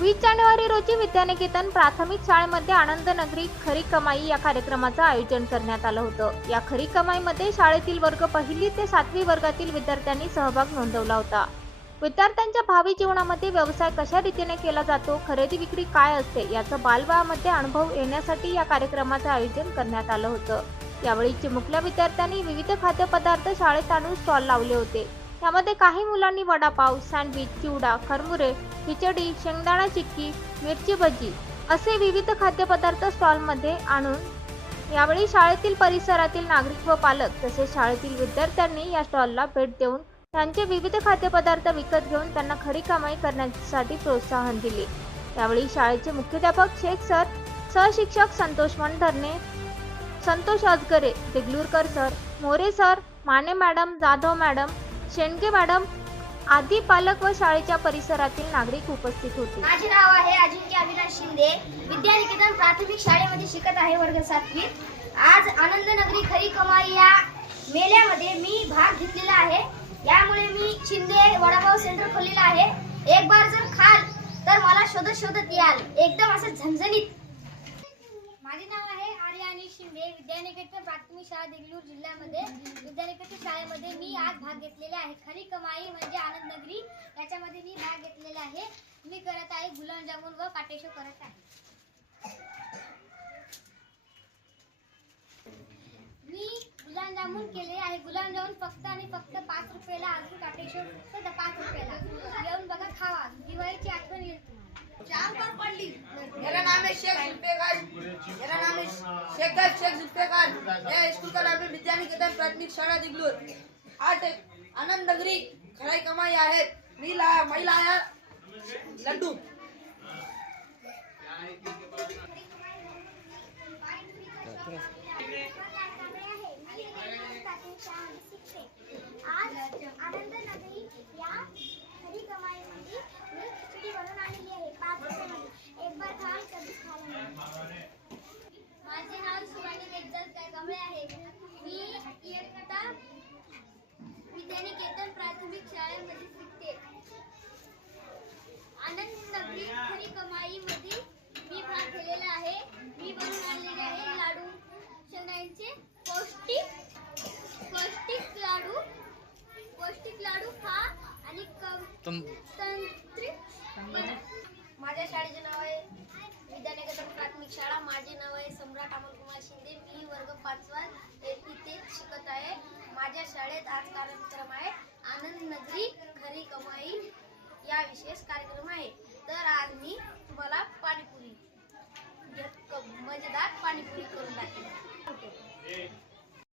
वीस जानेवारी रोजी विद्यानिकेतन प्राथमिक शाळेमध्ये आनंद नगरी खरी कमाई या कार्यक्रमाचं आयोजन करण्यात आलं होतं. या खरी कमाईमध्ये शाळेतील वर्ग पहिली ते सातवी वर्गातील विद्यार्थ्यांनी सहभाग नोंदवला होता. विद्यार्थ्यांच्या भावी जीवनामध्ये व्यवसाय कशा रीतीने केला जातो खरेदी विक्री काय असते याचं बालवयामध्ये अनुभव येण्यासाठी या कार्यक्रमाचं आयोजन करण्यात आलं होतं. यावेळी चिमुकल्या विद्यार्थ्यांनी विविध खाद्यपदार्थ शाळेत आणून स्टॉल लावले होते. त्यामध्ये काही मुलांनी वडापाव सँडविच चिवडा खरमुरे खिचडी शेंगदाणा चिक्की मिरची भजी असे विविध खाद्यपदार्थ स्टॉलमध्ये आणून यावेळी शाळेतील परिसरातील नागरिक व पालक तसेच शाळेतील विद्यार्थ्यांनी या स्टॉलला भेट देऊन त्यांचे विविध खाद्यपदार्थ विकत घेऊन त्यांना खरी कमाई करण्यासाठी प्रोत्साहन दिले. त्यावेळी शाळेचे मुख्याध्यापक शेख सर सहशिक्षक Santosh मंडरने Santosh Ajagare Deglurkar sir More sir Mane madam Jadhav madam Shendge madam आदी पालक व शाळेच्या परिसरातील नागरिक उपस्थित होते. माझे नाव आहे अजिंक्य अविनाश शिंदे. विद्यानिकेतन प्राथमिक शाळेमध्ये शिकत आहे वर्ग सातवीत. आज आनंद नगरी खरी कमाई या मेळ्यामध्ये मी भाग घेतलेला आहे. यामुळे मी शिंदे वडापाव सेंटर खोललेला आहे. एक बार जर खाल तर मला शोधत शोधत याल. एकदम असं झणझणीत. माझे नाव शिंदे विद्यानिकेतन प्राथमिक शाळा देगलूर जिल्ह्यामध्ये विद्यानिकेतन शाळेमध्ये मी आज भाग घेतलेला आहे. खरी कमाई म्हणजे आनंद नगरी याच्यामध्ये मी भाग घेतलेला आहे. मी करत आहे गुलाबजामुन व काटेशो करत आहे. मी गुलाबजामुन केले आहे. गुलाबजामुन फक्त आणि फक्त पाच रुपयाला अजून काटेशो फक्त पाच रुपयाला. येऊन बघा खावा. दिवाळीची आठवण येईल तुम्हाला मेरा नाम है शेख जुल्फेकार मेरा नाम है शेख शेख जुल्फेकार मैं स्कूल का नाम है विद्या निकेतन प्राथमिक शाळा दिगलूर आज आनंद नगरी खराई कमाई आहेत मी ला महिला आया लड्डू आज आनंद नगरी या खरी कमाईमध्ये मी खिचडी बनवून आणलेली आहे पाच रुपयामध्ये एक बार खाल कधीच खायला नाही. माझे नाव शिवानी देवदास कांबळे आहे मी इयत्ता विद्यानिकेतन प्राथमिक शाळेमध्ये शिकते आनंद नगरी खरी कमाईमध्ये मी भाग घेतलेला आहे मी बनवून आणलेले आहे लाडू शेंगांचे पौष्टिक पौष्टिक लाडू पौष्टिक लाडू खा आणि तंत्रित माझ्या शाळेचे नाव आहे विद्यानगर प्राथमिक शाळा. माझे नाव आहे सम्राट अमोलकुमार शिंदे. मी वर्ग पाचवा इथेच शिकत आहे. माझ्या शाळेत आज कार्यक्रम आहे आनंद नगरी खरी कमाई या विशेष कार्यक्रम आहे.